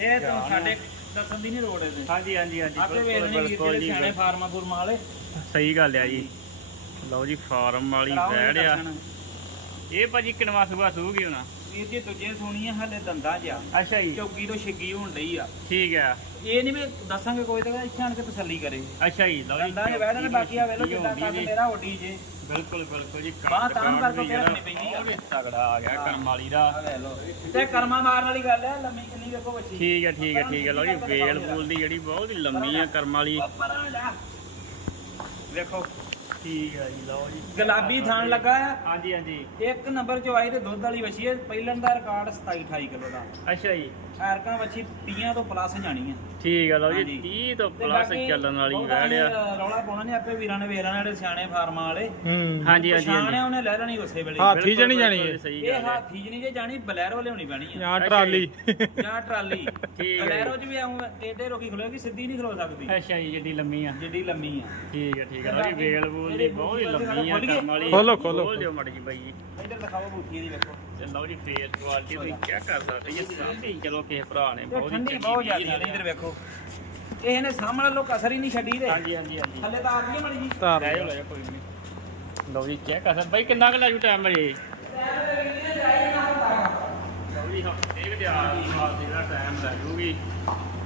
ਇਹ ਤਾਂ ਸਾਡੇ ਦੱਸਣ ਦੀ ਨਹੀਂ ਲੋੜ ਇਹਦੇ। ਹਾਂਜੀ ਹਾਂਜੀ ਹਾਂਜੀ ਆਪੇ ਬਿਲਕੁਲ ਵੇਚਣੇ ਵੀਰ ਬਿਲਕੁਲ ਜਿਹੜੇ ਜੀ ਸਿਆਣੇ ਫਾਰਮਾਂ ਫੁਰਮਾਂ ਵਾਲੇ। ਸਹੀ ਗੱਲ ਆ ਜੀ। ਲਓ ਜੀ ਫਾਰਮ ਵਾਲੀ ਕਰਾਓ ਇਹ ਵੈੜ ਆ। ਦਰਸ਼ਨ। ਇਹ ਭਾਜੀ ਕਿਨਵਾ ਸੁਬਾ ਸੂਗੀ ਹੁਣ। ਵੀਰ ਜੀ ਦੂਜੇ ਸੋਣੀ ਆ ਹਲੇ ਦੰਦਾਂ ਜਿਆ ਅੱਛਾ ਜੀ। ਚੌਕੀ ਤੋਂ ਛਿੱਗੀ ਹੋਣ ਡਈ ਆ। ਠੀਕ ਹੈ ਇਹ ਨਹੀਂ ਵੀ ਦੱਸਾਂਗੇ ਕੋਈ ਤਾਂ ਇੱਥੇ ਆਣ ਕੇ ਤਸੱਲੀ ਕਰੇ। ਅੱਛਾ ਜੀ ਲਓ ਜੀ। ਦੰਦਾਂ ਦੇ ਨੇ ਬਾਕੀ ਆ ਵੇਖ ਲੋ ਕੀ ਜਿੱਦਾਂ ਜੀ। ਮੇਰਾ ਓਡੀ ਜੇ। ਬਿਲਕੁਲ ਬਿਲਕੁਲ ਜੀ ਬਾਂਹ ਕਾਠ ਕਰਕੇ ਰੱਖਣੀ ਪੈਂਦੀ ਆ। ਤਗੜਾ ਆ ਗਿਆ ਕਰਮ ਵਾਲੀ ਦਾ। ਆ ਤੇ ਕਰਮਾ ਮਾਰਨ ਵਾਲੀ ਗੱਲ ਹੈ ਲੰਮੀ ਕਿੰਨੀ ਵੇਖੋ ਬੱਚੀ। ਠੀਕ ਹੈ ਠੀਕ ਹੈ ਠੀਕ ਹੈ ਲਓ ਜੀ ਵੇਲ ਫੂਲ ਦੀ ਜਿਹੜੀ ਬਹੁਤ ਹੀ ਲੰਮੀ ਆ ਕਰਮ ਵਾਲੀ। ਵੇਖੋ। ਠੀਕ ਹੈ ਜੀ ਲਓ ਜੀ। ਗੁਲਾਬੀ ਥਾਣ ਲੱਗਾ ਆ। ਹਾਂਜੀ ਹਾਂਜੀ। ਇੱਕ ਨੰਬਰ ਚ ਆਈ ਤੇ ਦੁੱਧ ਵਾਲੀ ਵੱਛੀ ਹੈ ਪਹਿਲਣ ਦਾ ਰਿਕਾਰਡ 27 28 ਕਿਲੋ ਦਾ। ਅੱਛਾ ਜੀ। ਐਰਕਾਂ ਵੱਛੀ 30 ਤੋਂ ਪਲੱਸ ਜਾਣੀ ਹੈ ਠੀਕ ਹੈ ਲਓ ਜੀ ਹਾਂਜੀ। 30 ਤੋਂ ਪਲੱਸ ਚੱਲਣ ਵਾਲੀ ਵੈੜ ਆ। ਰੌਲਾ ਪਾਉਣਾ ਨਹੀਂ ਆਪੇ ਵੀਰਾਂ ਨੇ ਵੇਰਾਂ ਨੇ ਜਿਹੜੇ ਸਿਆਣੇ ਫਾਰਮਾਂ ਵਾਲੇ। ਹੂੰ। ਹਾਂਜੀ ਹਾਂਜੀ ਹਾਂਜੀ। ਉਹਨੇ ਲੈ ਲੈਣੀ ਉਸੇ ਵੇਲੇ। ਹਾਂ। ਹੀ। ਹਾਥੀ ਜਾਣੀ ਬਿਲਕੁਲ ਇਹ। ਸਹੀ ਇਹ ਗੱਲ ਹੈ ਹਾਥੀ ਨਹੀਂ ਜੇ ਜਾਣੀ ਬਲੈਰੋ ਲਿਆਉਣੀ ਪੈਣੀ ਆ। ਜਾਂ ਟਰਾਲੀ। ਜਾਂ। ਟਰਾਲੀ। ਹੈ ਬਲੈਰੋ ਚ ਵੀ ਆਉਂ ਟੇਡੇ ਰੋਕੀ ਖਲੋਏਗੀ ਸਿੱਧੀ ਨਹੀਂ ਖਲੋ ਸਕਦੀ। ਅੱਛਾ ਜੀ ਜਿੱਡੀ ਲੰਮੀ ਆ। ਜਿੱਡੀ ਲੰਮੀ ਆ। ਠੀਕ ਹੈ ਠੀਕ ਹੈ ਲਓ ਜੀ ਵੇਲ ਦੀ ਬਹੁਤ ਹੀ ਲੰਮੀ ਆ ਕਰਮ ਵਾਲੀ। ਖੋਲੋ, ਖੋਲੋ। ਖੋਲ ਦਿਓ ਮੜ ਜੀ ਬਾਈ ਜੀ। ਇੱਧਰ ਦਿਖਾਓ ਬੂਥੀ ਦੀ ਵੇਖੋ। ਤੇ ਲਓ ਜੀ ਫੇਸ ਕੁਆਲਿਟੀ ਤੁਸੀਂ ਚੈੱਕ ਕਰ ਸਕਦੇ ਜੀ। ਸਾਡੀ ਚਲੋ ਕਿਸੇ ਭਰਾ ਨੇ ਬਹੁਤ ਹੀ ਚੰਗੀ ਬਹੁਤ ਜ਼ਿਆਦੀ ਹੈ ਇੱਧਰ ਵੇਖੋ। ਇਹ ਇਹਨੇ ਸਾਹਮਣੇ ਲੋਕ ਅਸਰ ਹੀ ਨਹੀਂ ਛੱਡੀ ਦੇ ਹਾਂਜੀ ਹਾਂਜੀ ਹਾਂਜੀ। ਥੱਲੇ ਤਾਂ ਆ ਗਈ ਮੜੀ ਜੀ ਧਾਰ ਲੈ ਜਾਓ ਲੈ ਜਾਓ ਕੋਈ ਨਹੀਂ। ਲਓ ਜੀ ਚੈੱਕ ਕਰ ਬਾਈ ਕਿੰਨਾ ਕੁ ਲੈ ਜੂ ਟਾਈਮ ਬੜੇ ਲਓ ਜੀ ਹਫ਼ਤੇ ਦੇ ਦੀ ਦਾ ਟਾਈਮ ਲੈ ਜੂਗੀ।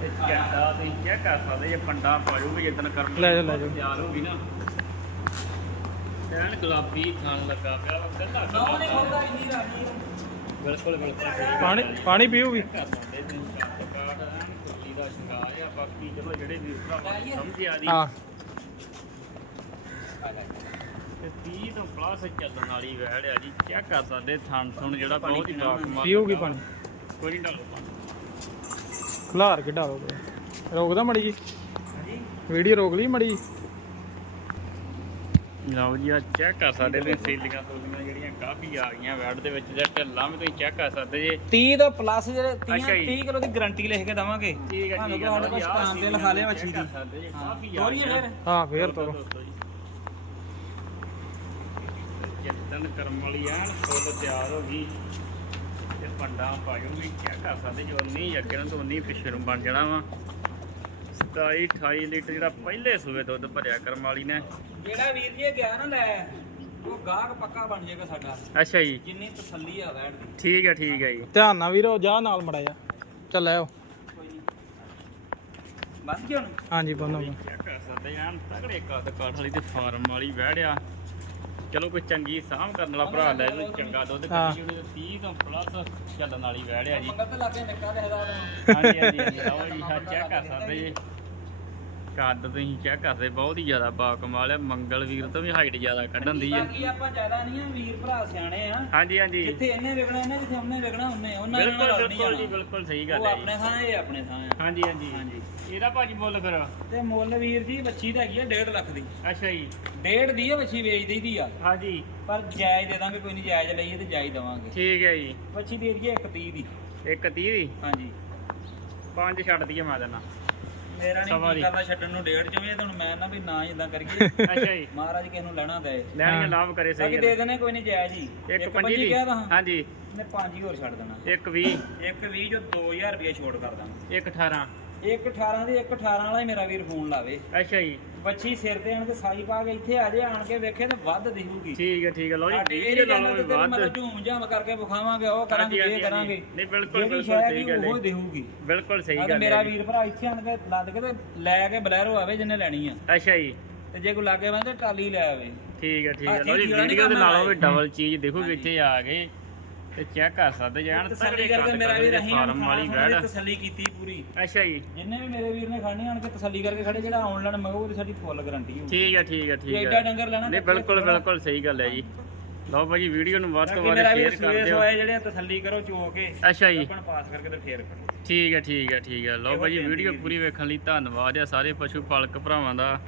ਤੇ ਘੰਟਾ ਤੁਸੀਂ ਚੈੱਕ ਕਰ ਸਕਦੇ ਜੇ ਪੰਡਾ ਪਾਜੂਗੀ ਜਿੱਦਣ ਕਰਮ ਲੈ ਜਾਓ, ਲੈ ਜਾਓ। ਤਿਆਰ ਹੋਗੀ ਨਾ। ਐਨ ਗੁਲਾਬੀ ਖਾਣ ਲੱਗਾ ਪਿਆ ਵਾ, ਕੱਲਾ ਨੌ ਨੇ ਕੱਲਾ ਖੋਲਦਾ ਇੰਨੀ ਰਾਜੀ ਬਿਲਕੁਲ ਬਿਲਕੁਲ। ਪਾਣੀ। ਪਾਣੀ ਐਨ ਕੁੱਲੀ ਦਾ ਸ਼ਿੰਗਾਰ ਆ ਬਾਕੀ ਚਲੋ ਜਿਹੜੇ ਵੀ ਭਰਾਵਾਂ ਨੂੰ ਸਮਝ ਆ ਜੀ ਹਾਂ। ਤੇ 30 ਤੋਂ ਪਲੱਸ ਚੱਲਣ ਵਾਲੀ ਆ ਜੀ। ਚੈੱਕ ਕਰ ਸਕਦੇ ਥਣ ਥਣ ਜਿਹੜਾ ਬਹੁਤ ਹੀ ਪਾਣੀ ਕੋਈ ਨਹੀਂ ਡਾਲੋ ਪਾਣੀ। ਖਲਾਰ ਕੇ ਡਾਲੋ। ਰੋਕਦਾ ਮੜੀ ਜੀ। ਵੀਡੀਓ ਰੋਕ ਲਈ ਮੜੀ ਲਓ ਜੀ ਆ ਚੈੱਕ ਕਰ ਸਕਦੇ ਤੁਸੀਂ ਸੀਲੀਆਂ ਸੂਲੀਆਂ ਜਿਹੜੀਆਂ ਕਾਫੀ ਆ ਗਈਆਂ ਵੈਡ ਦੇ ਵਿੱਚ ਜਾਂ ਢੱਲਾਂ ਵੀ ਤੁਸੀਂ ਚੈੱਕ ਕਰ ਸਕਦੇ ਜੇ। 30 ਤੋਂ ਪਲੱਸ ਜਿਹੜੇ 30 ਅੱਛਾ ਜੀ। 30 ਕਿਲੋ ਦੀ ਗਾਰੰਟੀ ਲਿਖ ਕੇ ਦਵਾਂਗੇ। ਠੀਕ ਹੈ ਤੁਹਾਨੂੰ ਠੀਕ ਹੈ ਕੋਲ ਤੇ ਲਿਖਾ ਲਿਆ ਮੱਛੀ ਦੀ। ਕਾਫੀ ਆ ਤੋਰੀਏ। ਫਿਰ। ਹਾਂ ਫੇਰ ਤੋਰੋ। ਜਿੱਦਣ ਕਰਮ ਵਾਲੀ ਐਨ ਫੁੱਲ ਤਿਆਰ ਹੋ ਗਈ ਤੇ ਪੰਡਾ ਪਾਇਓ ਵੀ ਕਿਆ ਕਰ ਸਕਦੇ ਜੋ ਨਹੀਂ ਅੱਗੇ ਨੂੰ ਤਾਂ ਉਨੀ ਪਿੱਛੇ ਨੂੰ ਬਣ ਜਾਣਾ ਵਾ। 27 28 ਲੀਟਰ ਜਿਹੜਾ ਪਹਿਲੇ ਸੂਏ ਦੁੱਧ ਭਰਿਆ ਕਰਮ ਵਾਲੀ ਨੇ। ਜਿਹੜਾ ਵੀਰ ਜੀ ਇਹ ਗਿਆ ਨਾ ਲੈ ਉਹ ਗਾਹਕ ਪੱਕਾ ਬਣ ਜਾਏਗਾ ਸਾਡਾ। ਅੱਛਾ ਜੀ। ਜਿੰਨੀ ਤਸੱਲੀ ਆ ਵੈੜ ਦੀ। ਠੀਕ ਹੈ ਠੀਕ ਹੈ ਜੀ। ਧਿਆਨ ਨਾਲ ਵੀਰੋ ਜਾ ਨਾਲ ਮੜਾਇਆ ਚੱਲ ਆਓ। ਬੰਦ ਕਿਉਂ? ਹਾਂਜੀ ਬੰਨੋ ਕਿਆ ਕਰ ਸਕਦੇ ਐਨ ਤਗੜੇ ਕੱਦ ਕਾਠ ਵਾਲੀ ਤੇ ਫਾਰਮ ਵਾਲੀ ਵਹਿੜਿਆ ਚਲੋ ਕੋਈ ਚੰਗੀ ਸਾਂਭ ਕਰਨ ਵਾਲਾ ਭਰਾ ਲੈ ਲਓ ਚੰਗਾ ਦੁੱਧ ਹਾਂ। ਕੱਢੀ ਉਹਨੇ 30 ਤੋਂ ਪਲੱਸ ਚੱਲਣ ਵਾਲੀ ਵਹਿੜਿਆ ਜੀ। ਮੰਗਲ ਤੇ ਲੱਗੇ ਨਿੱਕਾ ਦੇਖਦਾ ਹਾਂਜੀ ਹਾਂਜੀ ਹਾਂਜੀ ਲਓ ਜੀ ਹਾਂ ਚੈੱਕ ਕਰ ਸਕਦੇ ਜੀ। ਕੱਦ ਤੁਸੀਂ ਚੈੱਕ ਕਰਦੇ ਬਹੁਤ ਹੀ ਜ਼ਿਆਦਾ ਬਾ ਕਮਾਲ ਹੈ ਮੰਗਲ ਵੀਰ ਤੋਂ ਵੀ ਹਾਈਟ ਜ਼ਿਆਦਾ ਕੱਢਣ ਦੀ ਹੈ ਬਾਕੀ ਆਪਾਂ ਜ਼ਿਆਦਾ ਨਹੀਂ ਆ ਵੀਰ ਭਰਾ ਸਿਆਣੇ ਆ। ਹਾਂਜੀ ਹਾਂਜੀ। ਜਿੱਥੇ ਇਹਨੇ ਵਿਕਣਾ ਇਹਨੇ ਜਿੱਥੇ ਉਹਨੇ ਵਿਕਣਾ ਉਹਨੇ ਉਹਨਾਂ ਨਾਲ ਬਿਲਕੁਲ ਜੀ ਬਿਲਕੁਲ ਸਹੀ ਉਹ ਗੱਲ ਹੈ ਆਪਣੇ ਜੀ ਥਾਂ ਇਹ ਆਪਣੇ ਥਾਂ ਆ। ਹਾਂਜੀ ਹਾਂਜੀ। ਹਾਂਜੀ। ਇਹਦਾ ਭਾਜੀ ਮੁੱਲ ਫਿਰ? ਤੇ ਮੁੱਲ ਵੀਰ ਜੀ ਬੱਚੀ ਤਾਂ ਹੈਗੀ ਆ 1.5 ਲੱਖ ਦੀ। ਅੱਛਾ ਜੀ। ਡੇਢ ਦੀ ਆ ਬੱਚੀ ਵੇਚ ਦਈਦੀ ਆ। ਹਾਂਜੀ। ਪਰ ਜਾਇਜ਼ ਦੇ ਦਾਂਗੇ ਕੋਈ ਨਹੀਂ ਜਾਇਜ਼ ਲਈਏ ਤੇ ਜਾਇਜ਼ ਦਵਾਂਗੇ। ਠੀਕ ਹੈ ਜੀ। ਬੱਚੀ ਦੇ ਦਈਏ 130 ਦੀ। ਇੱਕ 30 ਦੀ? ਹਾਂਜੀ। ਪੰਜ ਛੱਡ ਦਈਏ ਮੈਂ ਦੇਣਾ ਮੇਰਾ ਨਹੀਂ ਦੀ। ਕਰਦਾ ਛੱਡਣ ਨੂੰ ਡੇਢ ਚਵੇਂ ਤੁਹਾਨੂੰ ਮੈਂ ਨਾ ਵੀ ਨਾ ਇਦਾਂ ਕਰੀਏ। ਅੱਛਾ ਜੀ। ਮਹਾਰਾਜ ਕਿਸ ਨੂੰ ਲੈਣਾ ਦੇ ਲੈਣੀਆਂ ਲਾਭ ਕਰੇ ਬਾਕੀ ਸਹੀ ਦੇ ਗੱਲ ਦੇਣੇ ਕੋਈ ਨਹੀਂ ਜਾਇਜ਼ ਹੀ ਇੱਕ ਪੰਜੀ ਦੀ। ਕਹਿ ਦਾਂ। ਹਾਂਜੀ। ਨੇ ਪੰਜ ਹੀ ਹੋਰ ਛੱਡ ਦੇਣਾ। ਇੱਕ 20 ਇੱਕ 20 ਜੋ 2000 ਰੁਪਏ ਛੋੜ ਕਰ ਦਾਂਗੇ। ਇੱਕ 18 ਇੱਕ 18 ਦੀ ਇੱਕ 18 ਵਾਲਾ ਹੀ ਮੇਰਾ ਵੀਰ ਫੋਨ ਲਾਵੇ। ਅੱਛਾ ਜੀ। ਬੱਚੀ ਸਿਰ ਤੇ ਆਣ ਕੇ ਸਾਈ ਪਾ ਕੇ ਇੱਥੇ ਆ ਜੇ ਆਣ ਕੇ ਵੇਖੇ ਤੇ ਵੱਧ ਦਿਖੂਗੀ। ਠੀਕ ਹੈ ਠੀਕ ਹੈ ਲਓ ਜੀ ਵੀਡੀਓ ਵੀ ਕਹਿੰਦੇ ਵੱਧ ਮਤਲਬ ਝੂਮ ਝਾਮ ਕਰਕੇ ਵਿਖਾਵਾਂਗੇ ਉਹ ਕਰਾਂਗੇ ਇਹ ਕਰਾਂਗੇ। ਨਹੀਂ, ਬਿਲਕੁਲ, ਬਿਲਕੁਲ ਸਹੀ ਗੱਲ ਹੈ। ਉਹ ਦਿਖੂਗੀ। ਬਿਲਕੁਲ ਸਹੀ ਗੱਲ ਮੇਰਾ ਹੈ ਜੀ। ਵੀਰ ਭਰਾ ਇੱਥੇ ਆਣ ਕੇ ਲੱਦ ਕੇ ਤੇ ਲੈ ਕੇ ਬਲੈਰੋ ਆਵੇ ਜਿੰਨੇ ਲੈਣੀ ਆ। ਅੱਛਾ ਜੀ। ਤੇ ਜੇ ਕੋਈ ਲਾਗੇ ਬੰਦੇ ਟਰਾਲੀ ਲੈ ਆਵੇ। ਠੀਕ ਹੈ ਠੀਕ ਹੈ ਲਓ ਜੀ ਵੀਡੀਓ ਦੇ ਨਾਲੋਂ ਵੀ ਕਰਨਾ ਡਬਲ ਚੀਜ਼ ਹਾਂਜੀ। ਇੱਥੇ ਆ ਗਏ ਤੇ ਚੈੱਕ ਕਰ ਸਕਦੇ ਜਾਨ ਤਸੱਲੀ ਕਰਕੇ ਮੇਰਾ ਵੀਰ ਅਸੀਂ ਫਾਰਮ ਵਾਲੀ ਵੈੜ। ਤਸੱਲੀ ਕੀਤੀ ਪੂਰੀ। ਅੱਛਾ ਜੀ। ਜਿੰਨੇ ਵੀ ਮੇਰੇ ਵੀਰ ਨੇ ਖਾਣੀ ਆਣ ਕੇ ਤਸੱਲੀ ਕਰਕੇ ਖੜੇ ਜਿਹੜਾ ਆਨਲਾਈਨ ਮੰਗਾਉ ਤੇ ਸਾਡੀ ਫੁੱਲ ਗਾਰੰਟੀ ਹੋਊ। ਠੀਕ ਹੈ ਠੀਕ ਜੇ ਠੀਕ ਐਡਾ ਹੈ ਡੰਗਰ ਲੈਣਾ ਨਹੀਂ ਬਿਲਕੁਲ। ਬਿਲਕੁਲ ਸਹੀ ਗੱਲ ਹੈ ਜੀ। ਲਓ ਭਾਜੀ ਵੀਡੀਓ ਨੂੰ ਵੱਧ ਤੋਂ ਵੱਧ ਸ਼ੇਅਰ ਕਰ ਦਿਓ। ਸੋਏ ਜਿਹੜੇ ਆ, ਤਸੱਲੀ ਕਰੋ ਚੋ ਕੇ ਅੱਛਾ ਜੀ। ਆਪਣ ਪਾਸ ਕਰਕੇ ਤੇ ਫੇਰ ਕਰੋ ਠੀਕ ਹੈ ਠੀਕ ਹੈ ਠੀਕ ਹੈ ਲਓ ਭਾਜੀ ਵੀਡੀਓ ਪੂਰੀ ਵੇਖਣ ਲਈ ਧੰਨਵਾਦ ਆ। ਸਾਰੇ ਪਸ਼ੂ ਪਾਲਕ ਭਰਾਵਾਂ ਦਾ